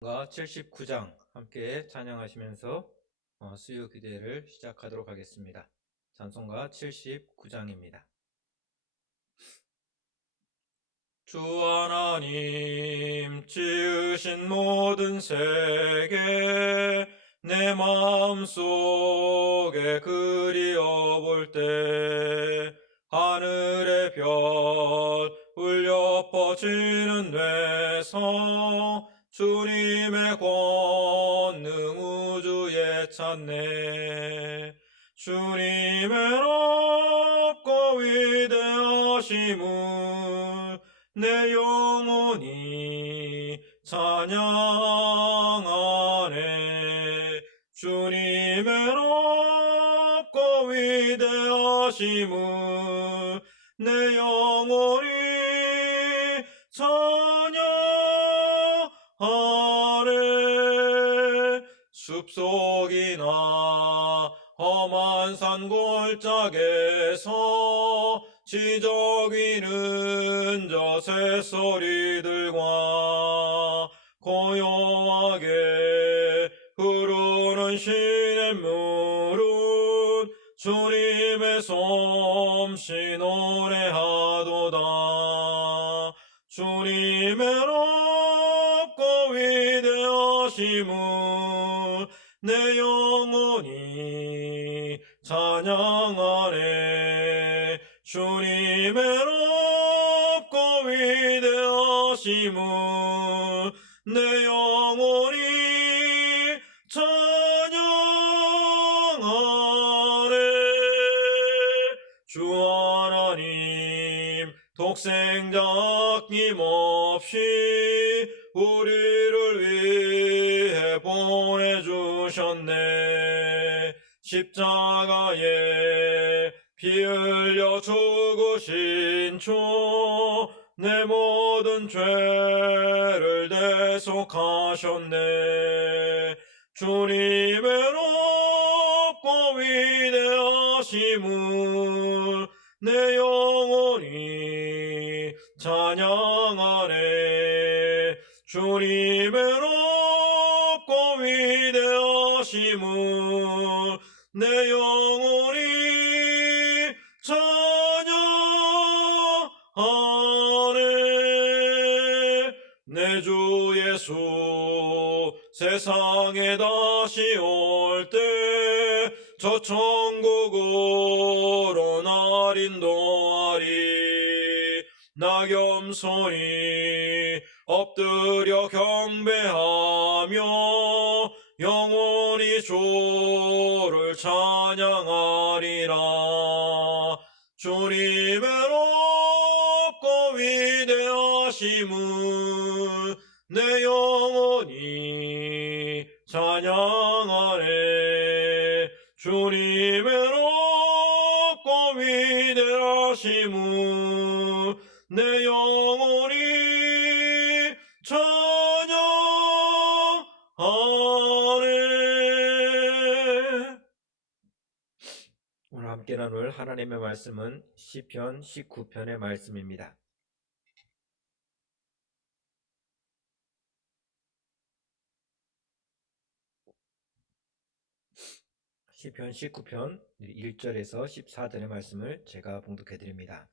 79장 함께 찬양하시면서 수요 기도회를 시작하도록 하겠습니다. 찬송가 79장입니다. 주 하나님 지으신 모든 세계 내 마음속에 그리어 볼 때 하늘의 별 울려 퍼지는 데서 주님의 권능 우주에 찾네. 주님의 높고 위대하심을 내 영혼이 찬양하네. 주님의 높고 위대하심을 내 영혼이 찬양하네. 숲속이나 험한 산 골짜기에서 지저귀는 저 새소리들과 고요하게 흐르는 시냇물은 주님의 솜씨 노래하도다. 주님의 높고 위대하심을 내 영혼이 찬양하네. 주님의 높고 위대하심을 내 영혼이 찬양하네. 주 하나님 독생자 아낌없이 우리를 위해 보내주셨네. 십자가에 피 흘려 죽으신 주 내 모든 죄를 대속하셨네. 주님의 높고 위대하심을 내 영혼이 찬양하네. 주님의 높고 위대하심을 내 영혼이 찬양하네. 내 주 예수 세상에 다시 올 때 저 천국으로 날 인도하리. 나 겸손히 엎드려 경배하며 영원히 주를 찬양하리라. 주님의 높고 위대하심을 내 영혼이 찬양하네. 주님의 높고 위대하심을 내 영혼이 찬양하네. 오늘 함께 나눌 하나님의 말씀은 시편 19편의 말씀입니다. 시편 19편 1절에서 14절의 말씀을 제가 봉독해 드립니다.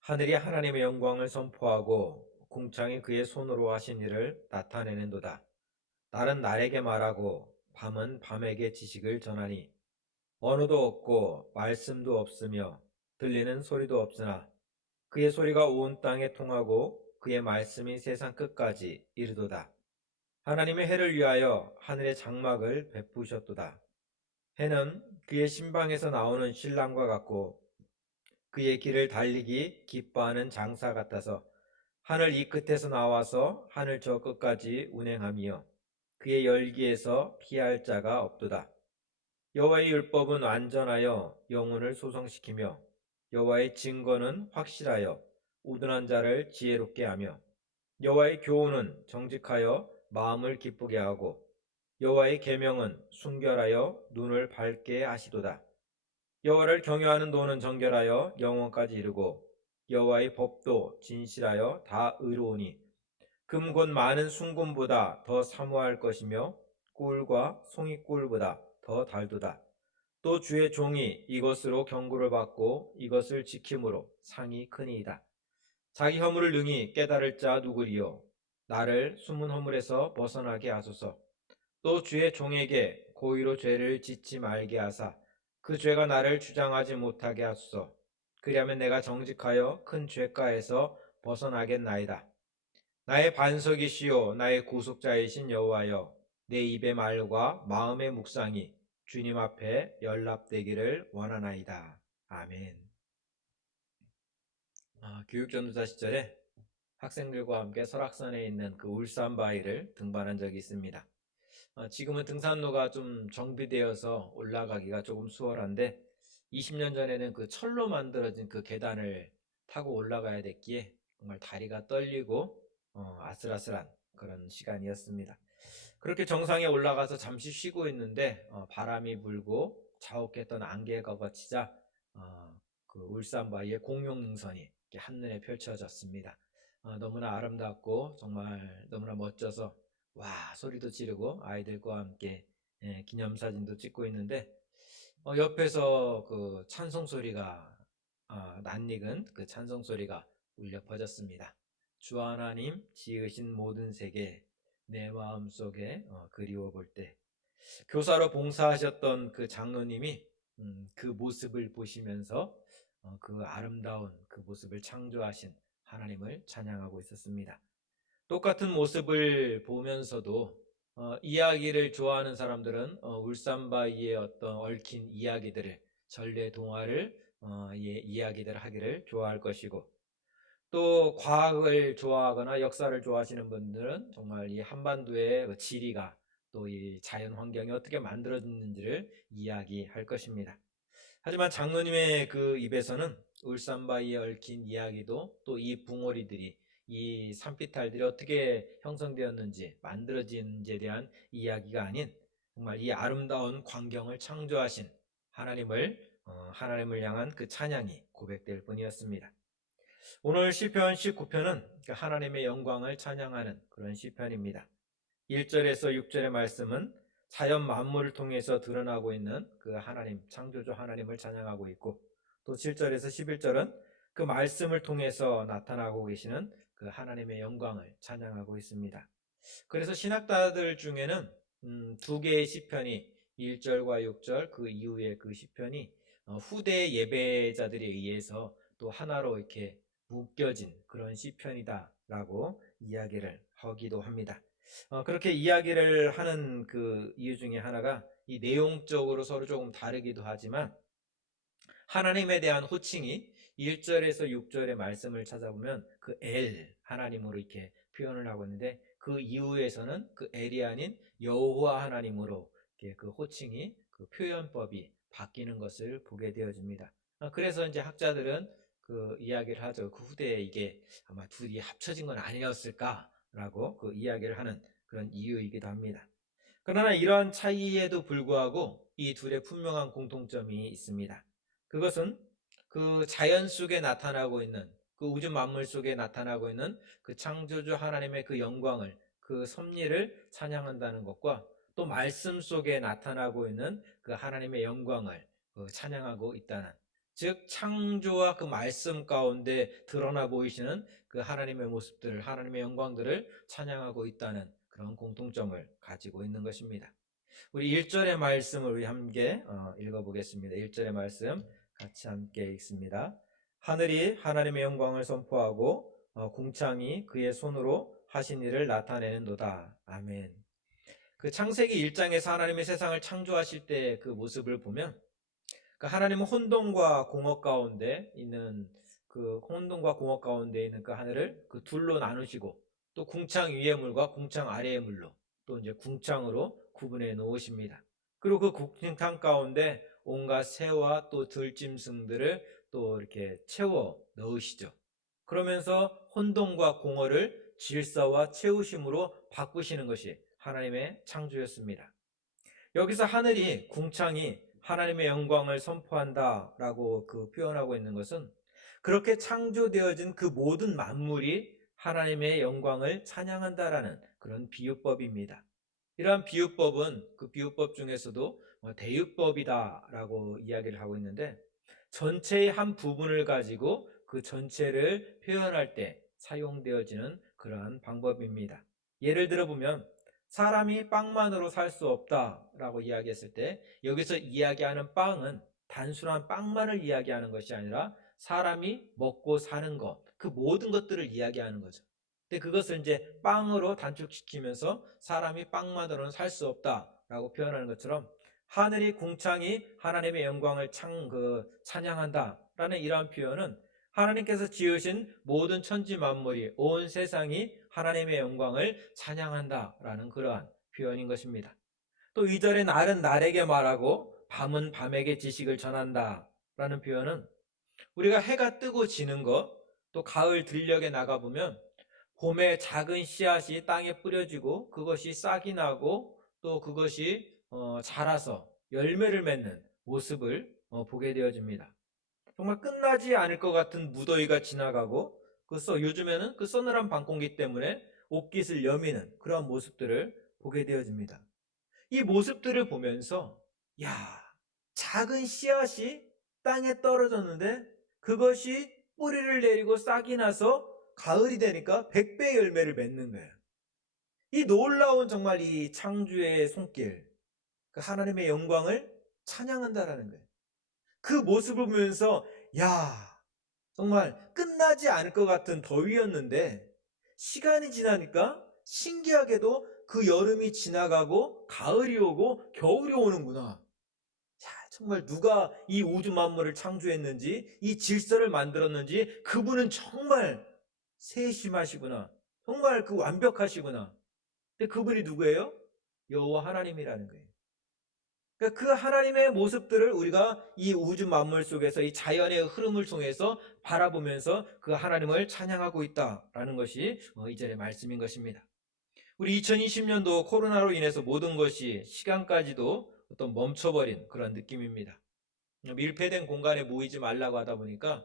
하늘이 하나님의 영광을 선포하고 궁창이 그의 손으로 하신 일을 나타내는도다. 날은 날에게 말하고 밤은 밤에게 지식을 전하니 언어도 없고 말씀도 없으며 들리는 소리도 없으나 그의 소리가 온 땅에 통하고 그의 말씀이 세상 끝까지 이르도다. 하나님의 해를 위하여 하늘의 장막을 베푸셨도다. 해는 그의 신방에서 나오는 신랑과 같고 그의 길을 달리기 기뻐하는 장사 같아서 하늘 이 끝에서 나와서 하늘 저 끝까지 운행하며 그의 열기에서 피할 자가 없도다. 여호와의 율법은 완전하여 영혼을 소성시키며 여호와의 증거는 확실하여 우둔한 자를 지혜롭게 하며 여호와의 교훈은 정직하여 마음을 기쁘게 하고 여호와의 계명은 순결하여 눈을 밝게 하시도다. 여호와를 경외하는 도는 정결하여 영원까지 이르고 여호와의 법도 진실하여 다 의로우니 금 곧 많은 순금보다 더 사모할 것이며 꿀과 송이꿀보다 더 달도다. 또 주의 종이 이것으로 경고를 받고 이것을 지킴으로 상이 크니이다. 자기 허물을 능히 깨달을 자 누구리요? 나를 숨은 허물에서 벗어나게 하소서. 또 주의 종에게 고의로 죄를 짓지 말게 하사 그 죄가 나를 주장하지 못하게 하소서. 그리하면 내가 정직하여 큰 죄가에서 벗어나겠나이다. 나의 반석이시요 나의 구속자이신 여호와여, 내 입의 말과 마음의 묵상이 주님 앞에 연락되기를 원하나이다. 아멘. 교육전도사 시절에 학생들과 함께 설악산에 있는 그 울산바위를 등반한 적이 있습니다. 지금은 등산로가 좀 정비되어서 올라가기가 조금 수월한데 20년 전에는 그 철로 만들어진 그 계단을 타고 올라가야 됐기에 정말 다리가 떨리고 아슬아슬한 그런 시간이었습니다. 그렇게 정상에 올라가서 잠시 쉬고 있는데 바람이 불고 자욱했던 안개가 걷히자 그 울산바위의 공룡능선이 이렇게 한눈에 펼쳐졌습니다. 너무나 아름답고 정말 너무나 멋져서 와 소리도 지르고 아이들과 함께 기념사진도 찍고 있는데 옆에서 그 찬송 소리가 낯익은 그 찬송 소리가 울려 퍼졌습니다. 주 하나님 지으신 모든 세계 내 마음속에 그리워 볼 때, 교사로 봉사하셨던 그 장로님이 그 모습을 보시면서 그 아름다운 그 모습을 창조하신 하나님을 찬양하고 있었습니다. 똑같은 모습을 보면서도 이야기를 좋아하는 사람들은 울산바위의 어떤 얽힌 이야기들을, 전래 동화를 이야기들 하기를 좋아할 것이고, 또 과학을 좋아하거나 역사를 좋아하시는 분들은 정말 이 한반도의 그 지리가 또 이 자연 환경이 어떻게 만들어졌는지를 이야기할 것입니다. 하지만 장로님의 그 입에서는 울산바위에 얽힌 이야기도 또 이 붕어리들이, 이 산비탈들이 어떻게 형성되었는지 만들어진지에 대한 이야기가 아닌 정말 이 아름다운 광경을 창조하신 하나님을 향한 그 찬양이 고백될 뿐이었습니다. 오늘 시편 19편은 하나님의 영광을 찬양하는 그런 시편입니다. 1절에서 6절의 말씀은 자연 만물을 통해서 드러나고 있는 그 하나님, 창조주 하나님을 찬양하고 있고, 또 7절에서 11절은 그 말씀을 통해서 나타나고 계시는 그 하나님의 영광을 찬양하고 있습니다. 그래서 신학자들 중에는 두 개의 시편이 1절과 6절 그 이후에 그 시편이 후대 예배자들에 의해서 또 하나로 이렇게 묶여진 그런 시편이다라고 이야기를 하기도 합니다. 그렇게 이야기를 하는 그 이유 중에 하나가 이 내용적으로 서로 조금 다르기도 하지만 하나님에 대한 호칭이 1절에서 6절의 말씀을 찾아보면 그 엘, 하나님으로 이렇게 표현을 하고 있는데 그 이후에서는 그 엘이 아닌 여호와 하나님으로 이렇게 그 호칭이, 그 표현법이 바뀌는 것을 보게 되어집니다. 그래서 이제 학자들은 그 이야기를 하죠. 그 후대에 이게 아마 둘이 합쳐진 건 아니었을까라고 그 이야기를 하는 그런 이유이기도 합니다. 그러나 이러한 차이에도 불구하고 이 둘의 분명한 공통점이 있습니다. 그것은 그 자연 속에 나타나고 있는, 그 우주 만물 속에 나타나고 있는 그 창조주 하나님의 그 영광을, 그 섭리를 찬양한다는 것과 또 말씀 속에 나타나고 있는 그 하나님의 영광을 찬양하고 있다는, 즉 창조와 그 말씀 가운데 드러나 보이시는 그 하나님의 모습들을, 하나님의 영광들을 찬양하고 있다는 그런 공통점을 가지고 있는 것입니다. 우리 1절의 말씀을 우리 함께 읽어보겠습니다. 1절의 말씀 같이 함께 읽습니다. 하늘이 하나님의 영광을 선포하고 궁창이 그의 손으로 하신 일을 나타내는도다. 아멘. 그 창세기 1장에서 하나님의 세상을 창조하실 때 그 모습을 보면 그 하나님은 혼돈과 공허 가운데 있는 그 하늘을 그 둘로 나누시고 또 궁창 위의 물과 궁창 아래의 물로 또 이제 궁창으로 구분해 놓으십니다. 그리고 그 궁창 가운데 온갖 새와 또 들짐승들을 또 이렇게 채워 넣으시죠. 그러면서 혼돈과 공허를 질서와 채우심으로 바꾸시는 것이 하나님의 창조였습니다. 여기서 하늘이, 궁창이 하나님의 영광을 선포한다라고 그 표현하고 있는 것은 그렇게 창조되어진 그 모든 만물이 하나님의 영광을 찬양한다라는 그런 비유법입니다. 이러한 비유법은 그 비유법 중에서도 대유법이다라고 이야기를 하고 있는데, 전체의 한 부분을 가지고 그 전체를 표현할 때 사용되어지는 그러한 방법입니다. 예를 들어 보면, 사람이 빵만으로 살 수 없다라고 이야기했을 때, 여기서 이야기하는 빵은 단순한 빵만을 이야기하는 것이 아니라 사람이 먹고 사는 것, 그 모든 것들을 이야기하는 거죠. 근데 그것을 이제 빵으로 단축시키면서 사람이 빵만으로는 살 수 없다라고 표현하는 것처럼, 하늘이 궁창이 하나님의 영광을 찬양한다라는 이러한 표현은 하나님께서 지으신 모든 천지 만물이, 온 세상이 하나님의 영광을 찬양한다라는 그러한 표현인 것입니다. 또 2절에 날은 날에게 말하고 밤은 밤에게 지식을 전한다라는 표현은, 우리가 해가 뜨고 지는 것, 또 가을 들녘에 나가보면 봄에 작은 씨앗이 땅에 뿌려지고 그것이 싹이 나고 또 그것이 자라서 열매를 맺는 모습을 보게 되어집니다. 정말 끝나지 않을 것 같은 무더위가 지나가고, 요즘에는 그 서늘한 밤공기 때문에 옷깃을 여미는 그런 모습들을 보게 되어집니다. 이 모습들을 보면서, 야, 작은 씨앗이 땅에 떨어졌는데 그것이 뿌리를 내리고 싹이 나서 가을이 되니까 100배 열매를 맺는 거예요. 이 놀라운 정말 이 창조의 손길, 그 하나님의 영광을 찬양한다라는 거예요. 그 모습을 보면서, 야, 정말 끝나지 않을 것 같은 더위였는데 시간이 지나니까 신기하게도 그 여름이 지나가고 가을이 오고 겨울이 오는구나. 자, 정말 누가 이 우주 만물을 창조했는지, 이 질서를 만들었는지, 그분은 정말 세심하시구나. 정말 그 완벽하시구나. 근데 그분이 누구예요? 여호와 하나님이라는 거예요. 그러니까 그 하나님의 모습들을 우리가 이 우주 만물 속에서, 이 자연의 흐름을 통해서 바라보면서 그 하나님을 찬양하고 있다라는 것이 이전의 말씀인 것입니다. 우리 2020년도 코로나로 인해서 모든 것이, 시간까지도 어떤 멈춰버린 그런 느낌입니다. 밀폐된 공간에 모이지 말라고 하다 보니까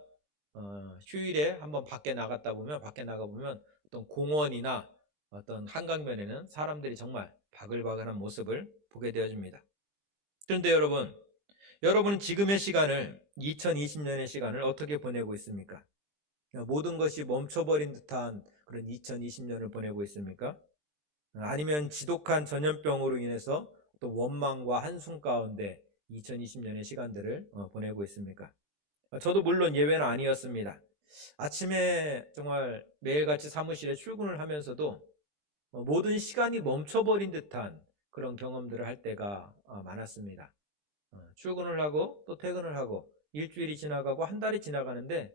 휴일에 한번 밖에 나가보면 어떤 공원이나 어떤 한강변에는 사람들이 정말 바글바글한 모습을 보게 되어집니다. 그런데 여러분은 지금의 시간을, 2020년의 시간을 어떻게 보내고 있습니까? 모든 것이 멈춰버린 듯한 그런 2020년을 보내고 있습니까? 아니면 지독한 전염병으로 인해서 또 원망과 한숨 가운데 2020년의 시간들을 보내고 있습니까? 저도 물론 예외는 아니었습니다. 아침에 정말 매일같이 사무실에 출근을 하면서도 모든 시간이 멈춰버린 듯한 그런 경험들을 할 때가 많았습니다. 출근을 하고 또 퇴근을 하고 일주일이 지나가고 한 달이 지나가는데,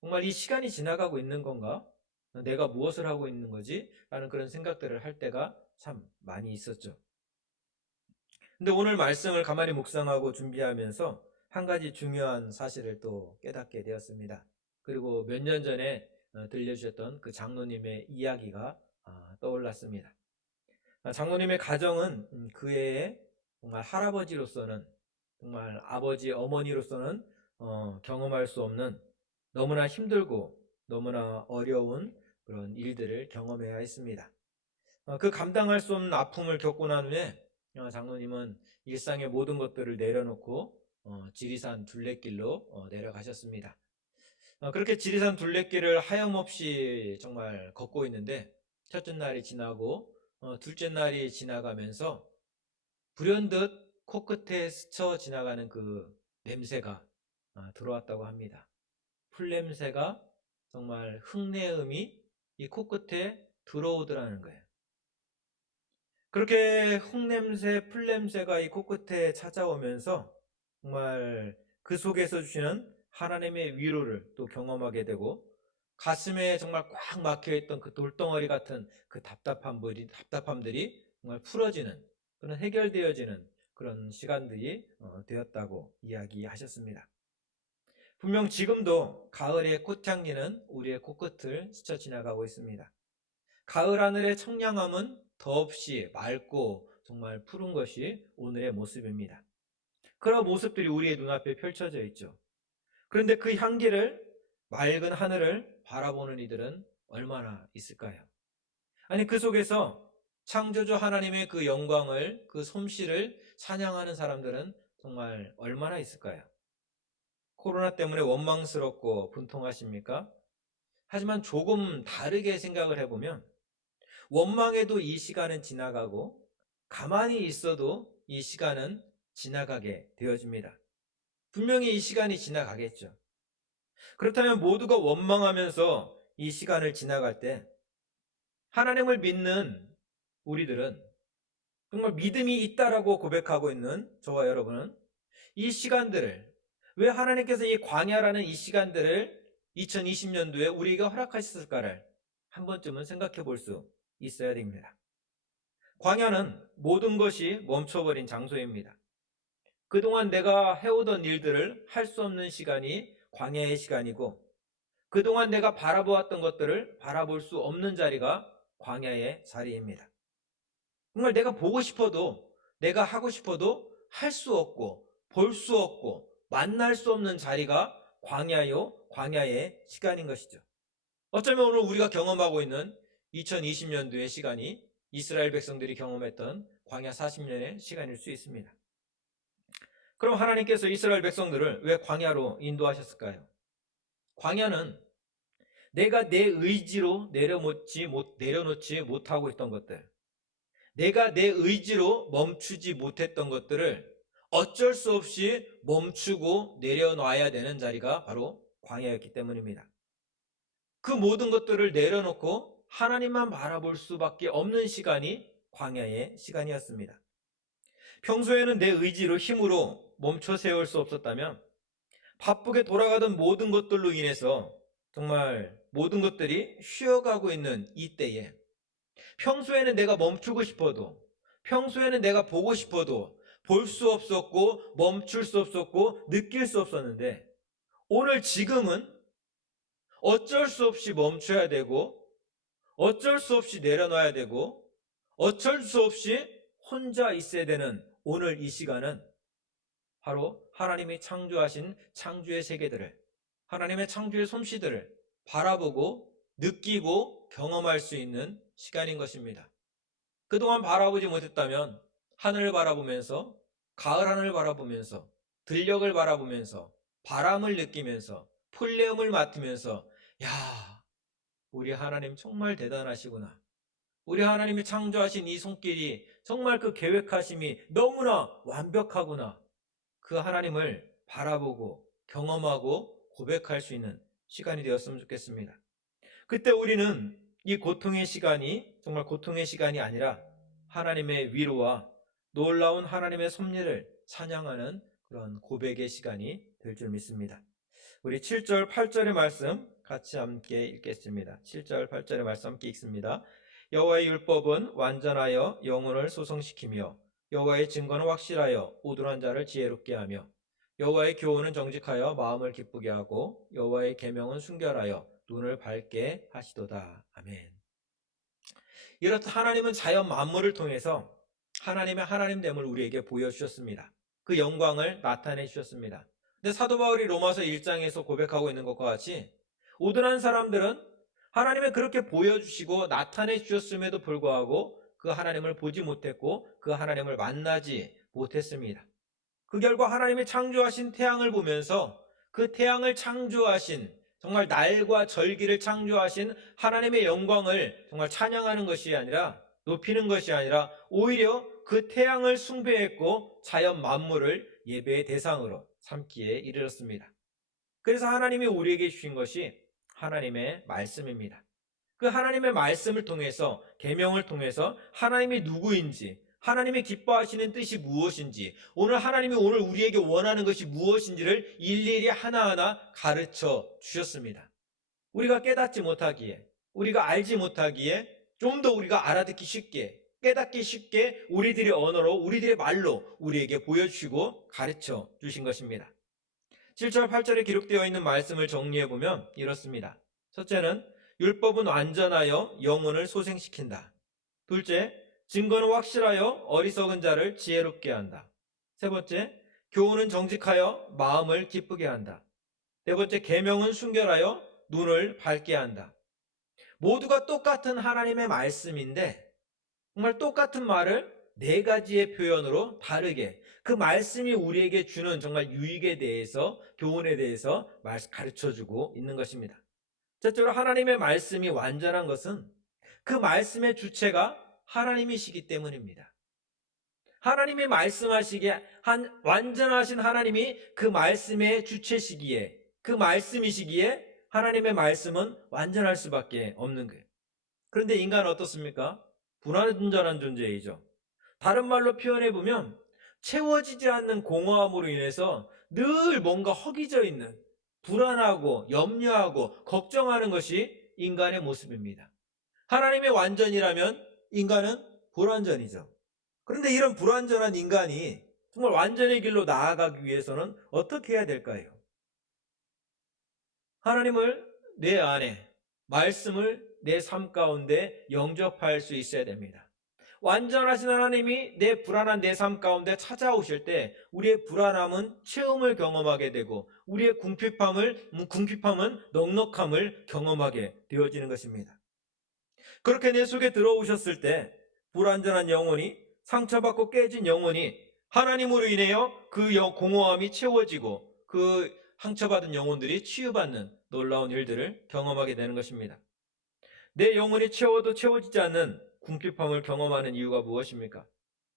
정말 이 시간이 지나가고 있는 건가? 내가 무엇을 하고 있는 거지? 라는 그런 생각들을 할 때가 참 많이 있었죠. 근데 오늘 말씀을 가만히 묵상하고 준비하면서 한 가지 중요한 사실을 또 깨닫게 되었습니다. 그리고 몇 년 전에 들려주셨던 그 장로님의 이야기가 떠올랐습니다. 장로님의 가정은 그 애의 정말 할아버지로서는, 정말 아버지, 어머니로서는 경험할 수 없는 너무나 힘들고 너무나 어려운 그런 일들을 경험해야 했습니다. 그 감당할 수 없는 아픔을 겪고 난 후에 장로님은 일상의 모든 것들을 내려놓고 지리산 둘레길로 내려가셨습니다. 그렇게 지리산 둘레길을 하염없이 정말 걷고 있는데, 첫째 날이 지나고 둘째 날이 지나가면서 불현듯 코끝에 스쳐 지나가는 그 냄새가 들어왔다고 합니다. 풀냄새가, 정말 흙내음이 이 코끝에 들어오더라는 거예요. 그렇게 흙냄새, 풀냄새가 이 코끝에 찾아오면서 정말 그 속에서 주시는 하나님의 위로를 또 경험하게 되고, 가슴에 정말 꽉 막혀있던 그 돌덩어리 같은 그 답답함들이 정말 풀어지는, 그런 해결되어지는 그런 시간들이 되었다고 이야기하셨습니다. 분명 지금도 가을의 꽃향기는 우리의 코끝을 스쳐 지나가고 있습니다. 가을 하늘의 청량함은 더없이 맑고 정말 푸른 것이 오늘의 모습입니다. 그런 모습들이 우리의 눈앞에 펼쳐져 있죠. 그런데 그 향기를, 맑은 하늘을 바라보는 이들은 얼마나 있을까요? 아니, 그 속에서 창조주 하나님의 그 영광을, 그 솜씨를 찬양하는 사람들은 정말 얼마나 있을까요? 코로나 때문에 원망스럽고 분통하십니까? 하지만 조금 다르게 생각을 해보면 원망해도 이 시간은 지나가고 가만히 있어도 이 시간은 지나가게 되어집니다. 분명히 이 시간이 지나가겠죠. 그렇다면 모두가 원망하면서 이 시간을 지나갈 때 하나님을 믿는 우리들은 정말 믿음이 있다라고 고백하고 있는 저와 여러분은 이 시간들을, 왜 하나님께서 이 광야라는 이 시간들을 2020년도에 우리에게 허락하셨을까를 한 번쯤은 생각해 볼 수 있어야 됩니다. 광야는 모든 것이 멈춰버린 장소입니다. 그동안 내가 해오던 일들을 할 수 없는 시간이 광야의 시간이고, 그동안 내가 바라보았던 것들을 바라볼 수 없는 자리가 광야의 자리입니다. 정말 내가 보고 싶어도, 내가 하고 싶어도 할 수 없고 볼 수 없고 만날 수 없는 자리가 광야의 시간인 것이죠. 어쩌면 오늘 우리가 경험하고 있는 2020년도의 시간이 이스라엘 백성들이 경험했던 광야 40년의 시간일 수 있습니다. 그럼 하나님께서 이스라엘 백성들을 왜 광야로 인도하셨을까요? 광야는 내가 내 의지로 내려놓지 못하고 있던 것들, 내가 내 의지로 멈추지 못했던 것들을 어쩔 수 없이 멈추고 내려놔야 되는 자리가 바로 광야였기 때문입니다. 그 모든 것들을 내려놓고 하나님만 바라볼 수밖에 없는 시간이 광야의 시간이었습니다. 평소에는 내 의지로 힘으로 멈춰 세울 수 없었다면 바쁘게 돌아가던 모든 것들로 인해서 정말 모든 것들이 쉬어가고 있는 이때에 평소에는 내가 멈추고 싶어도, 평소에는 내가 보고 싶어도 볼 수 없었고 멈출 수 없었고 느낄 수 없었는데, 오늘 지금은 어쩔 수 없이 멈춰야 되고 어쩔 수 없이 내려놔야 되고 어쩔 수 없이 혼자 있어야 되는 오늘 이 시간은 바로 하나님이 창조하신 창조의 세계들을, 하나님의 창조의 솜씨들을 바라보고 느끼고 경험할 수 있는 시간인 것입니다. 그동안 바라보지 못했다면 하늘을 바라보면서, 가을 하늘을 바라보면서, 들녘을 바라보면서, 바람을 느끼면서, 풀내음을 맡으면서, 야, 우리 하나님 정말 대단하시구나. 우리 하나님이 창조하신 이 손길이 정말 그 계획하심이 너무나 완벽하구나. 그 하나님을 바라보고 경험하고 고백할 수 있는 시간이 되었으면 좋겠습니다. 그때 우리는 이 고통의 시간이 정말 고통의 시간이 아니라 하나님의 위로와 놀라운 하나님의 섭리를 찬양하는 그런 고백의 시간이 될 줄 믿습니다. 우리 7절, 8절의 말씀 같이 함께 읽겠습니다. 7절, 8절의 말씀 함께 읽습니다. 여호와의 율법은 완전하여 영혼을 소성시키며 여호와의 증거는 확실하여 우둔한 자를 지혜롭게 하며 여호와의 교훈은 정직하여 마음을 기쁘게 하고 여호와의 계명은 순결하여 눈을 밝게 하시도다. 아멘. 이렇듯 하나님은 자연 만물을 통해서 하나님의 하나님됨을 우리에게 보여주셨습니다. 그 영광을 나타내 주셨습니다. 근데 사도 바울이 로마서 1장에서 고백하고 있는 것과 같이 우둔한 사람들은 하나님을 그렇게 보여주시고 나타내 주셨음에도 불구하고 그 하나님을 보지 못했고 그 하나님을 만나지 못했습니다. 그 결과 하나님이 창조하신 태양을 보면서 그 태양을 창조하신, 정말 날과 절기를 창조하신 하나님의 영광을 정말 찬양하는 것이 아니라, 높이는 것이 아니라 오히려 그 태양을 숭배했고 자연 만물을 예배의 대상으로 삼기에 이르렀습니다. 그래서 하나님이 우리에게 주신 것이 하나님의 말씀입니다. 그 하나님의 말씀을 통해서, 계명을 통해서 하나님이 누구인지, 하나님이 기뻐하시는 뜻이 무엇인지, 하나님이 오늘 우리에게 원하는 것이 무엇인지를 일일이 하나하나 가르쳐 주셨습니다. 우리가 깨닫지 못하기에, 우리가 알지 못하기에 좀 더 우리가 알아듣기 쉽게, 깨닫기 쉽게 우리들의 언어로, 우리들의 말로 우리에게 보여주시고 가르쳐 주신 것입니다. 7절, 8절에 기록되어 있는 말씀을 정리해보면 이렇습니다. 첫째는 율법은 완전하여 영혼을 소생시킨다. 둘째, 증거는 확실하여 어리석은 자를 지혜롭게 한다. 세 번째, 교훈은 정직하여 마음을 기쁘게 한다. 네 번째, 계명은 순결하여 눈을 밝게 한다. 모두가 똑같은 하나님의 말씀인데 정말 똑같은 말을 네 가지의 표현으로 다르게 그 말씀이 우리에게 주는 정말 유익에 대해서 교훈에 대해서 가르쳐주고 있는 것입니다. 첫째로 하나님의 말씀이 완전한 것은 그 말씀의 주체가 하나님이시기 때문입니다. 하나님이 말씀하시기에 완전하신 하나님이 그 말씀의 주체시기에 그 말씀이시기에 하나님의 말씀은 완전할 수밖에 없는 거예요. 그런데 인간은 어떻습니까? 불완전한 존재이죠. 다른 말로 표현해 보면 채워지지 않는 공허함으로 인해서 늘 뭔가 허기져 있는 불안하고 염려하고 걱정하는 것이 인간의 모습입니다. 하나님의 완전이라면 인간은 불완전이죠. 그런데 이런 불완전한 인간이 정말 완전의 길로 나아가기 위해서는 어떻게 해야 될까요? 하나님을 내 안에, 말씀을 내 삶 가운데 영접할 수 있어야 됩니다. 완전하신 하나님이 내 불안한 내 삶 가운데 찾아오실 때 우리의 불안함은 체험을 경험하게 되고 우리의 궁핍함은 넉넉함을 경험하게 되어지는 것입니다. 그렇게 내 속에 들어오셨을 때 불완전한 영혼이 상처받고 깨진 영혼이 하나님으로 인하여 그 공허함이 채워지고 그 상처받은 영혼들이 치유받는 놀라운 일들을 경험하게 되는 것입니다. 내 영혼이 채워도 채워지지 않는 궁핍함을 경험하는 이유가 무엇입니까?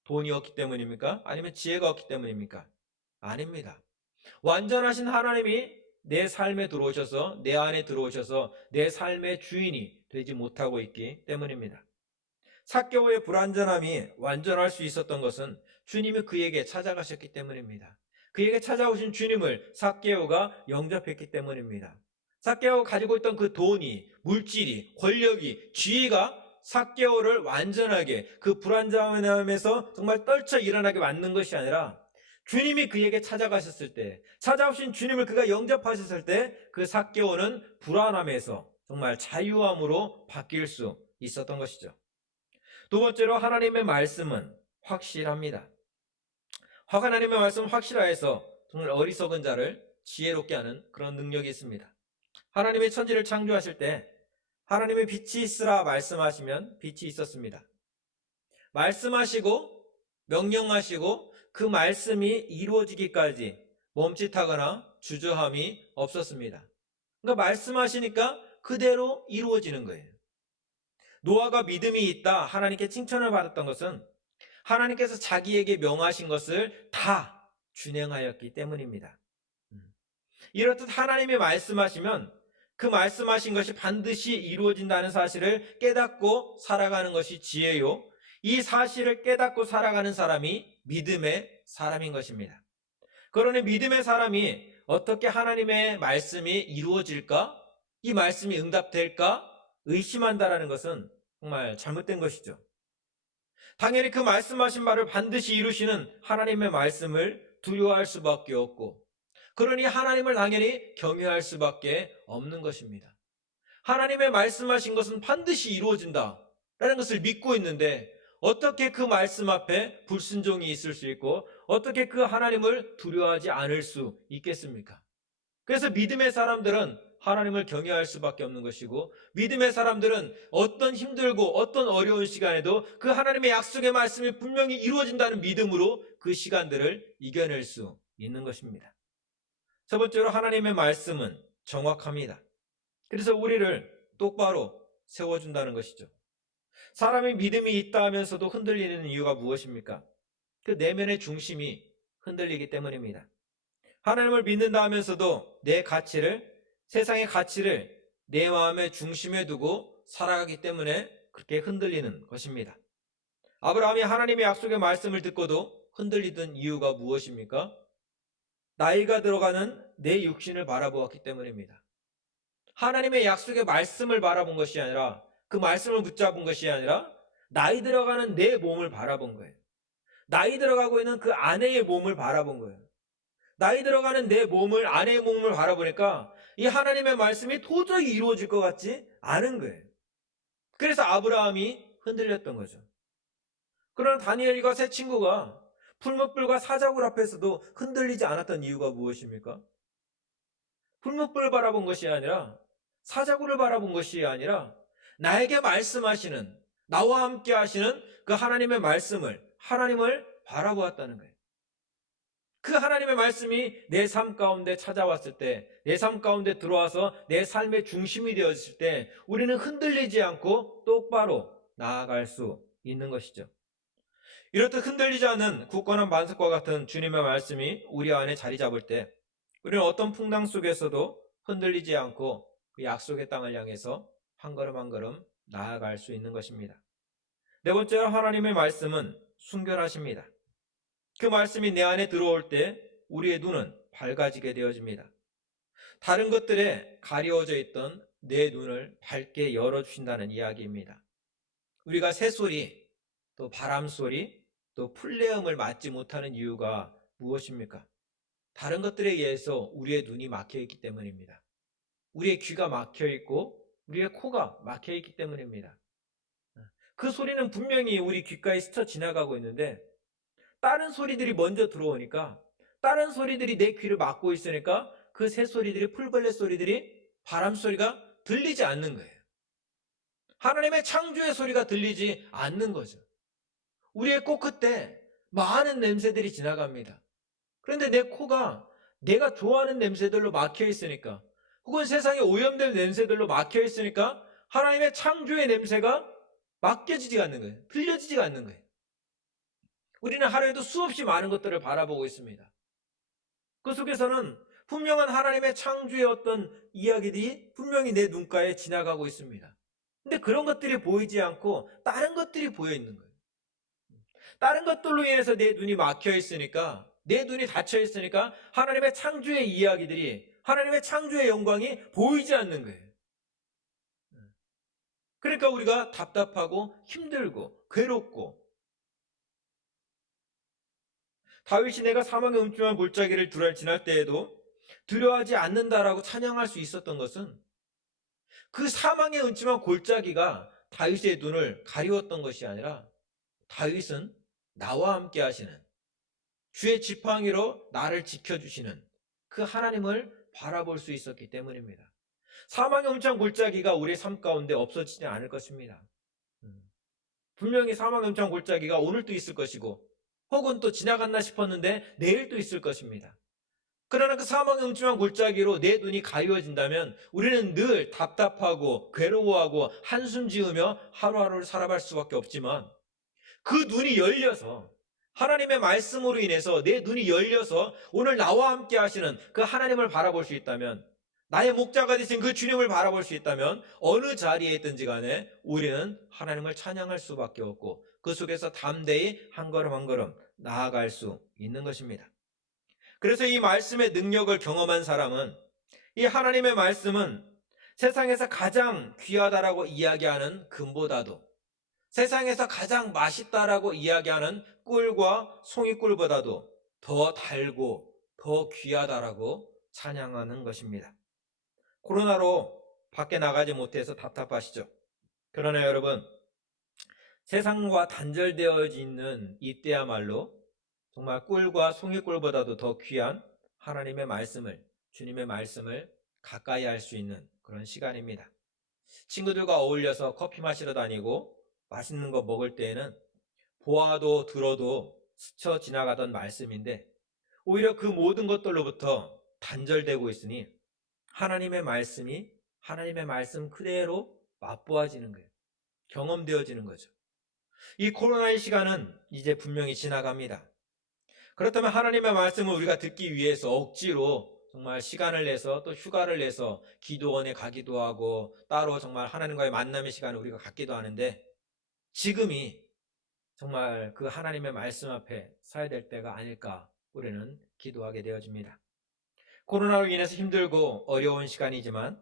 돈이 없기 때문입니까? 아니면 지혜가 없기 때문입니까? 아닙니다. 완전하신 하나님이 내 삶에 들어오셔서 내 안에 들어오셔서 내 삶의 주인이 되지 못하고 있기 때문입니다. 삭개오의 불완전함이 완전할 수 있었던 것은 주님이 그에게 찾아가셨기 때문입니다. 그에게 찾아오신 주님을 삭개오가 영접했기 때문입니다. 삭개오가 가지고 있던 그 돈이, 물질이, 권력이, 지위가 삭개오를 완전하게 그 불완전함에서 정말 떨쳐 일어나게 만든 것이 아니라 주님이 그에게 찾아가셨을 때, 찾아오신 주님을 그가 영접하셨을 때 그 삭개오는 불안함에서 정말 자유함으로 바뀔 수 있었던 것이죠. 두 번째로 하나님의 말씀은 확실합니다. 하나님의 말씀은 확실하여서 정말 어리석은 자를 지혜롭게 하는 그런 능력이 있습니다. 하나님의 천지를 창조하실 때 하나님의 빛이 있으라 말씀하시면 빛이 있었습니다. 말씀하시고 명령하시고 그 말씀이 이루어지기까지 멈칫하거나 주저함이 없었습니다. 그러니까 말씀하시니까 그대로 이루어지는 거예요. 노아가 믿음이 있다 하나님께 칭찬을 받았던 것은 하나님께서 자기에게 명하신 것을 다 준행하였기 때문입니다. 이렇듯 하나님이 말씀하시면 그 말씀하신 것이 반드시 이루어진다는 사실을 깨닫고 살아가는 것이 지혜요. 이 사실을 깨닫고 살아가는 사람이 믿음의 사람인 것입니다. 그러니 믿음의 사람이 어떻게 하나님의 말씀이 이루어질까? 이 말씀이 응답될까? 의심한다라는 것은 정말 잘못된 것이죠. 당연히 그 말씀하신 바를 반드시 이루시는 하나님의 말씀을 두려워할 수밖에 없고, 그러니 하나님을 당연히 경외할 수밖에 없는 것입니다. 하나님의 말씀하신 것은 반드시 이루어진다라는 것을 믿고 있는데 어떻게 그 말씀 앞에 불순종이 있을 수 있고 어떻게 그 하나님을 두려워하지 않을 수 있겠습니까? 그래서 믿음의 사람들은 하나님을 경외할 수밖에 없는 것이고 믿음의 사람들은 어떤 힘들고 어떤 어려운 시간에도 그 하나님의 약속의 말씀이 분명히 이루어진다는 믿음으로 그 시간들을 이겨낼 수 있는 것입니다. 첫 번째로 하나님의 말씀은 정확합니다. 그래서 우리를 똑바로 세워준다는 것이죠. 사람이 믿음이 있다 하면서도 흔들리는 이유가 무엇입니까? 그 내면의 중심이 흔들리기 때문입니다. 하나님을 믿는다 하면서도 내 가치를, 세상의 가치를 내 마음의 중심에 두고 살아가기 때문에 그렇게 흔들리는 것입니다. 아브라함이 하나님의 약속의 말씀을 듣고도 흔들리던 이유가 무엇입니까? 나이가 들어가는 내 육신을 바라보았기 때문입니다. 하나님의 약속의 말씀을 바라본 것이 아니라 그 말씀을 붙잡은 것이 아니라 나이 들어가는 내 몸을 바라본 거예요. 나이 들어가고 있는 그 아내의 몸을 바라본 거예요. 나이 들어가는 내 몸을, 아내의 몸을 바라보니까 이 하나님의 말씀이 도저히 이루어질 것 같지 않은 거예요. 그래서 아브라함이 흔들렸던 거죠. 그러나 다니엘과 세 친구가 풀무불과 사자굴 앞에서도 흔들리지 않았던 이유가 무엇입니까? 풀무불을 바라본 것이 아니라 사자굴을 바라본 것이 아니라 나에게 말씀하시는, 나와 함께 하시는 그 하나님의 말씀을, 하나님을 바라보았다는 거예요. 그 하나님의 말씀이 내 삶 가운데 찾아왔을 때, 내 삶 가운데 들어와서 내 삶의 중심이 되었을 때 우리는 흔들리지 않고 똑바로 나아갈 수 있는 것이죠. 이렇듯 흔들리지 않는 굳건한 반석과 같은 주님의 말씀이 우리 안에 자리 잡을 때 우리는 어떤 풍랑 속에서도 흔들리지 않고 그 약속의 땅을 향해서 한 걸음 한 걸음 나아갈 수 있는 것입니다. 네 번째로, 하나님의 말씀은 순결하십니다. 그 말씀이 내 안에 들어올 때 우리의 눈은 밝아지게 되어집니다. 다른 것들에 가려워져 있던 내 눈을 밝게 열어주신다는 이야기입니다. 우리가 새소리, 또 바람소리, 또 풀내음을 맡지 못하는 이유가 무엇입니까? 다른 것들에 의해서 우리의 눈이 막혀 있기 때문입니다. 우리의 귀가 막혀 있고 우리의 코가 막혀 있기 때문입니다. 그 소리는 분명히 우리 귓가에 스쳐 지나가고 있는데 다른 소리들이 먼저 들어오니까, 다른 소리들이 내 귀를 막고 있으니까 그 새 소리들이, 풀벌레 소리들이, 바람 소리가 들리지 않는 거예요. 하나님의 창조의 소리가 들리지 않는 거죠. 우리의 코끝에 많은 냄새들이 지나갑니다. 그런데 내 코가 내가 좋아하는 냄새들로 막혀 있으니까, 혹은 세상에 오염된 냄새들로 막혀 있으니까 하나님의 창조의 냄새가 맡겨지지가 않는 거예요. 들려지지가 않는 거예요. 우리는 하루에도 수없이 많은 것들을 바라보고 있습니다. 그 속에서는 분명한 하나님의 창조의 어떤 이야기들이 분명히 내 눈가에 지나가고 있습니다. 근데 그런 것들이 보이지 않고 다른 것들이 보여 있는 거예요. 다른 것들로 인해서 내 눈이 막혀 있으니까, 내 눈이 닫혀 있으니까 하나님의 창조의 이야기들이, 하나님의 창조의 영광이 보이지 않는 거예요. 그러니까 우리가 답답하고 힘들고 괴롭고, 다윗이 내가 사망의 음침한 골짜기를 지날 때에도 두려워하지 않는다라고 찬양할 수 있었던 것은 그 사망의 음침한 골짜기가 다윗의 눈을 가리웠던 것이 아니라, 다윗은 나와 함께 하시는, 주의 지팡이로 나를 지켜주시는 그 하나님을 바라볼 수 있었기 때문입니다. 사망의 음침한 골짜기가 우리의 삶 가운데 없어지지 않을 것입니다. 분명히 사망의 음침한 골짜기가 오늘도 있을 것이고, 혹은 또 지나갔나 싶었는데 내일도 있을 것입니다. 그러나 그 사망의 음침한 골짜기로 내 눈이 가리워진다면 우리는 늘 답답하고 괴로워하고 한숨 지으며 하루하루를 살아갈 수밖에 없지만, 그 눈이 열려서, 하나님의 말씀으로 인해서 내 눈이 열려서 오늘 나와 함께 하시는 그 하나님을 바라볼 수 있다면, 나의 목자가 되신 그 주님을 바라볼 수 있다면 어느 자리에 있든지 간에 우리는 하나님을 찬양할 수밖에 없고, 그 속에서 담대히 한 걸음 한 걸음 나아갈 수 있는 것입니다. 그래서 이 말씀의 능력을 경험한 사람은, 이 하나님의 말씀은 세상에서 가장 귀하다라고 이야기하는 금보다도, 세상에서 가장 맛있다라고 이야기하는 꿀과 송이꿀보다도 더 달고 더 귀하다라고 찬양하는 것입니다. 코로나로 밖에 나가지 못해서 답답하시죠? 그러나 여러분, 세상과 단절되어 있는 이때야말로 정말 꿀과 송이꿀보다도 더 귀한 하나님의 말씀을, 주님의 말씀을 가까이 할 수 있는 그런 시간입니다. 친구들과 어울려서 커피 마시러 다니고 맛있는 거 먹을 때에는 보아도 들어도 스쳐 지나가던 말씀인데, 오히려 그 모든 것들로부터 단절되고 있으니 하나님의 말씀이, 하나님의 말씀 그대로 맛보아지는 거예요. 경험되어지는 거죠. 이 코로나의 시간은 이제 분명히 지나갑니다. 그렇다면 하나님의 말씀을 우리가 듣기 위해서 억지로 정말 시간을 내서, 또 휴가를 내서 기도원에 가기도 하고 따로 정말 하나님과의 만남의 시간을 우리가 갖기도 하는데, 지금이 정말 그 하나님의 말씀 앞에 서야 될 때가 아닐까 우리는 기도하게 되어집니다. 코로나로 인해서 힘들고 어려운 시간이지만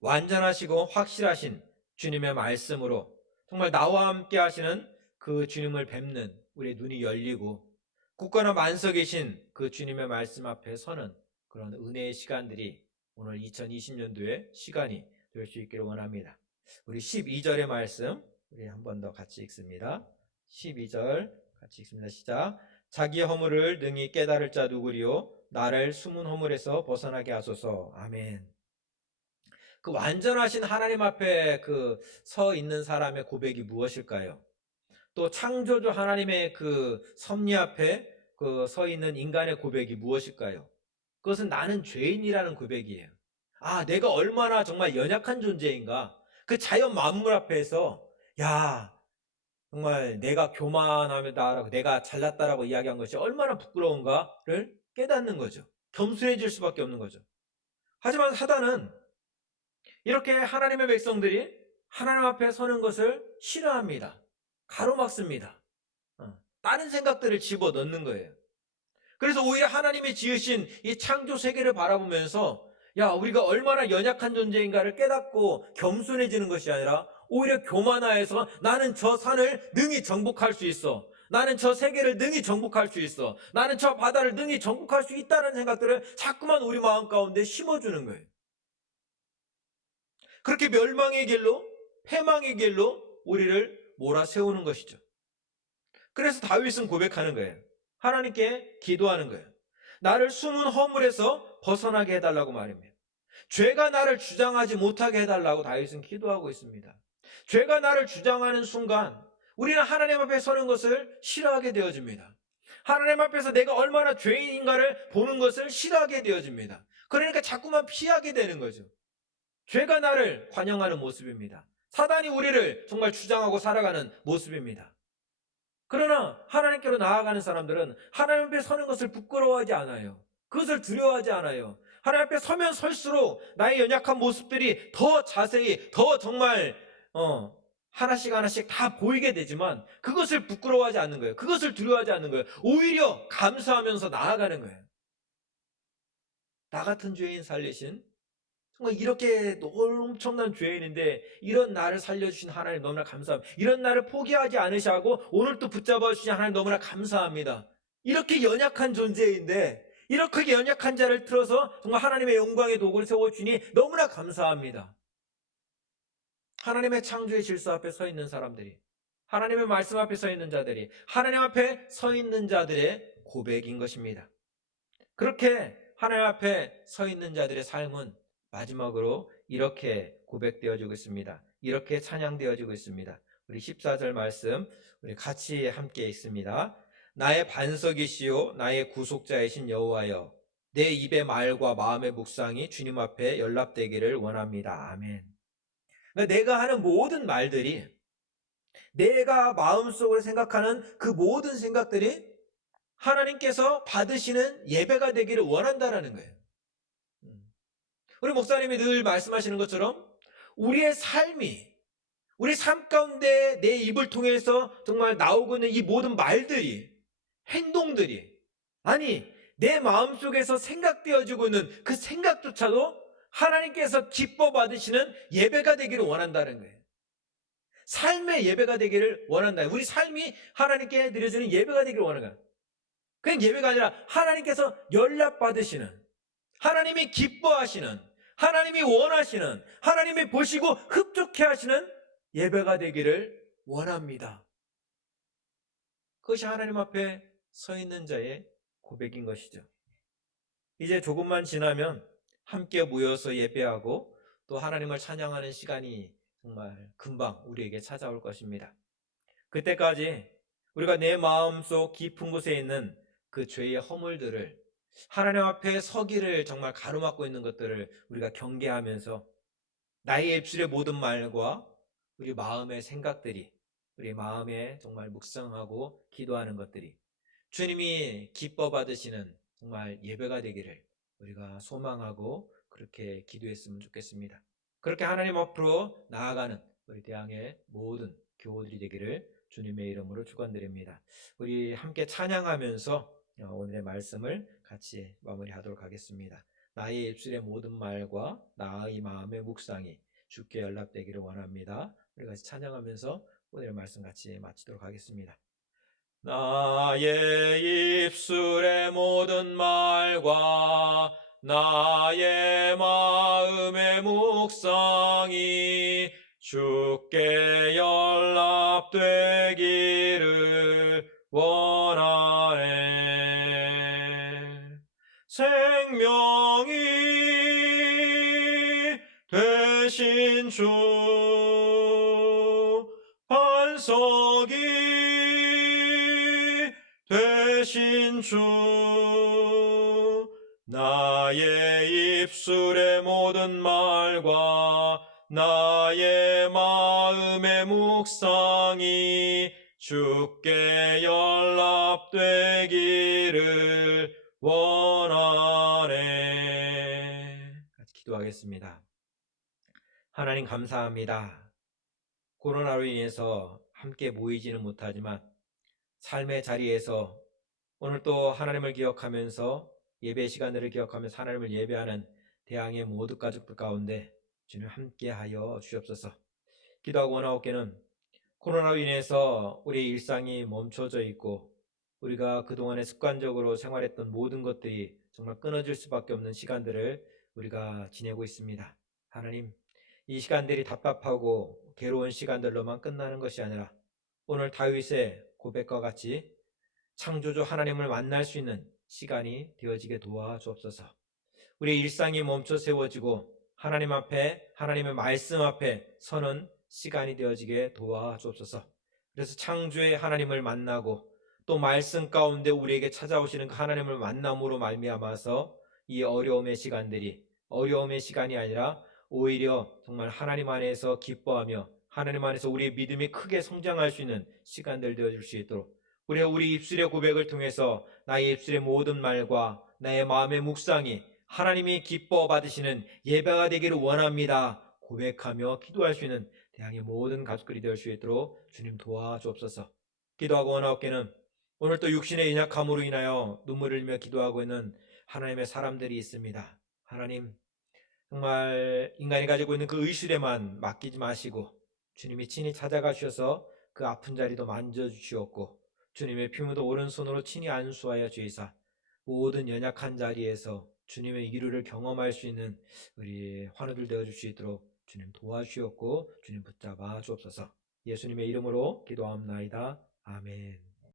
완전하시고 확실하신 주님의 말씀으로 정말 나와 함께 하시는 그 주님을 뵙는 우리의 눈이 열리고, 굳건한 만석이신 그 주님의 말씀 앞에 서는 그런 은혜의 시간들이 오늘 2020년도의 시간이 될 수 있기를 원합니다. 우리 12절의 말씀 우리 한 번 더 같이 읽습니다. 12절 같이 읽습니다. 시작. 자기의 허물을 능히 깨달을 자 누구리요? 나를 숨은 허물에서 벗어나게 하소서. 아멘. 그 완전하신 하나님 앞에 그 서 있는 사람의 고백이 무엇일까요? 또 창조주 하나님의 그 섭리 앞에 그 서 있는 인간의 고백이 무엇일까요? 그것은 나는 죄인이라는 고백이에요. 아, 내가 얼마나 정말 연약한 존재인가. 그 자연 만물 앞에서 야, 정말 내가 교만하다라고 내가 잘났다라고 이야기한 것이 얼마나 부끄러운가를 깨닫는 거죠. 겸손해질 수밖에 없는 거죠. 하지만 사단은 이렇게 하나님의 백성들이 하나님 앞에 서는 것을 싫어합니다. 가로막습니다. 다른 생각들을 집어넣는 거예요. 그래서 오히려 하나님이 지으신 이 창조 세계를 바라보면서 야, 우리가 얼마나 연약한 존재인가를 깨닫고 겸손해지는 것이 아니라 오히려 교만하여서 나는 저 산을 능히 정복할 수 있어. 나는 저 세계를 능히 정복할 수 있어. 나는 저 바다를 능히 정복할 수 있다는 생각들을 자꾸만 우리 마음 가운데 심어주는 거예요. 그렇게 멸망의 길로, 패망의 길로 우리를 몰아세우는 것이죠. 그래서 다윗은 고백하는 거예요. 하나님께 기도하는 거예요. 나를 숨은 허물에서 벗어나게 해달라고 말입니다. 죄가 나를 주장하지 못하게 해달라고 다윗은 기도하고 있습니다. 죄가 나를 주장하는 순간 우리는 하나님 앞에 서는 것을 싫어하게 되어집니다. 하나님 앞에서 내가 얼마나 죄인인가를 보는 것을 싫어하게 되어집니다. 그러니까 자꾸만 피하게 되는 거죠. 죄가 나를 관영하는 모습입니다. 사단이 우리를 정말 주장하고 살아가는 모습입니다. 그러나 하나님께로 나아가는 사람들은 하나님 앞에 서는 것을 부끄러워하지 않아요. 그것을 두려워하지 않아요. 하나님 앞에 서면 설수록 나의 연약한 모습들이 더 자세히 더 정말 하나씩 하나씩 다 보이게 되지만 그것을 부끄러워하지 않는 거예요. 그것을 두려워하지 않는 거예요. 오히려 감사하면서 나아가는 거예요. 나 같은 죄인 살리신 정말 이렇게 엄청난 죄인인데 이런 나를 살려주신 하나님 너무나 감사합니다. 이런 나를 포기하지 않으시고 오늘 또 붙잡아 주신 하나님 너무나 감사합니다. 이렇게 연약한 존재인데 이렇게 연약한 자를 틀어서 정말 하나님의 영광의 도구를 세워주니 너무나 감사합니다. 하나님의 창조의 질서 앞에 서 있는 사람들이, 하나님의 말씀 앞에 서 있는 자들이, 하나님 앞에 서 있는 자들의 고백인 것입니다. 그렇게 하나님 앞에 서 있는 자들의 삶은 마지막으로 이렇게 고백되어지고 있습니다. 이렇게 찬양되어지고 있습니다. 우리 14절 말씀 우리 같이 함께 읽습니다. 나의 반석이시요 나의 구속자이신 여호와여, 내 입의 말과 마음의 묵상이 주님 앞에 연락되기를 원합니다. 아멘. 그러니까 내가 하는 모든 말들이, 내가 마음속으로 생각하는 그 모든 생각들이 하나님께서 받으시는 예배가 되기를 원한다라는 거예요. 우리 목사님이 늘 말씀하시는 것처럼 우리의 삶이, 우리 삶 가운데 내 입을 통해서 정말 나오고 있는 이 모든 말들이, 행동들이, 아니 내 마음속에서 생각되어지고 있는 그 생각조차도 하나님께서 기뻐 받으시는 예배가 되기를 원한다는 거예요. 삶의 예배가 되기를 원한다. 우리 삶이 하나님께 드려지는 예배가 되기를 원하는 거예요. 그냥 예배가 아니라 하나님께서 연락받으시는, 하나님이 기뻐하시는, 하나님이 원하시는, 하나님이 보시고 흡족해 하시는 예배가 되기를 원합니다. 그것이 하나님 앞에 서 있는 자의 고백인 것이죠. 이제 조금만 지나면 함께 모여서 예배하고 또 하나님을 찬양하는 시간이 정말 금방 우리에게 찾아올 것입니다. 그때까지 우리가 내 마음속 깊은 곳에 있는 그 죄의 허물들을, 하나님 앞에 서기를 정말 가로막고 있는 것들을 우리가 경계하면서 나의 입술의 모든 말과 우리 마음의 생각들이, 우리 마음에 정말 묵상하고 기도하는 것들이 주님이 기뻐 받으시는 정말 예배가 되기를 우리가 소망하고 그렇게 기도했으면 좋겠습니다. 그렇게 하나님 앞으로 나아가는 우리 대항의 모든 교우들이 되기를 주님의 이름으로 축원드립니다. 우리 함께 찬양하면서 오늘의 말씀을 같이 마무리하도록 하겠습니다. 나의 입술의 모든 말과 나의 마음의 묵상이 주께 연락되기를 원합니다. 우리 같이 찬양하면서 오늘의 말씀 같이 마치도록 하겠습니다. 나의 입술의 모든 말과 나의 마음의 묵상이 주께 연락되기를 원하네. 생명이 되신 주, 나의 입술의 모든 말과 나의 마음의 묵상이 주께 연락되기를 원하네. 같이 기도하겠습니다. 하나님 감사합니다. 코로나로 인해서 함께 모이지는 못하지만 삶의 자리에서 오늘 또 하나님을 기억하면서 예배 시간들을 기억하면서 하나님을 예배하는 대항의 모든 가족들 가운데 주님 함께하여 주옵소서. 기도하고 원하옵게는 코로나로 인해서 우리의 일상이 멈춰져 있고 우리가 그동안에 습관적으로 생활했던 모든 것들이 정말 끊어질 수밖에 없는 시간들을 우리가 지내고 있습니다. 하나님, 이 시간들이 답답하고 괴로운 시간들로만 끝나는 것이 아니라 오늘 다윗의 고백과 같이 창조주 하나님을 만날 수 있는 시간이 되어지게 도와주옵소서. 우리의 일상이 멈춰 세워지고 하나님 앞에, 하나님의 말씀 앞에 서는 시간이 되어지게 도와주옵소서. 그래서 창조의 하나님을 만나고 또 말씀 가운데 우리에게 찾아오시는 그 하나님을 만남으로 말미암아서 이 어려움의 시간이 아니라 오히려 정말 하나님 안에서 기뻐하며 하나님 안에서 우리의 믿음이 크게 성장할 수 있는 시간들 되어줄 수 있도록 우리 입술의 고백을 통해서 나의 입술의 모든 말과 나의 마음의 묵상이 하나님이 기뻐 받으시는 예배가 되기를 원합니다. 고백하며 기도할 수 있는 대항의 모든 가족들이 될 수 있도록 주님 도와주옵소서. 기도하고 원하옵게는 오늘 또 육신의 연약함으로 인하여 눈물을 흘리며 기도하고 있는 하나님의 사람들이 있습니다. 하나님, 정말 인간이 가지고 있는 그 의술에만 맡기지 마시고 주님이 친히 찾아가 주셔서 그 아픈 자리도 만져주시옵고 주님의 피 묻은 오른손으로 친히 안수하여 주이사 모든 연약한 자리에서 주님의 위로를 경험할 수 있는 우리 환우들 되어줄 수 있도록 주님 도와주시옵고 주님 붙잡아 주옵소서. 예수님의 이름으로 기도합나이다. 아멘.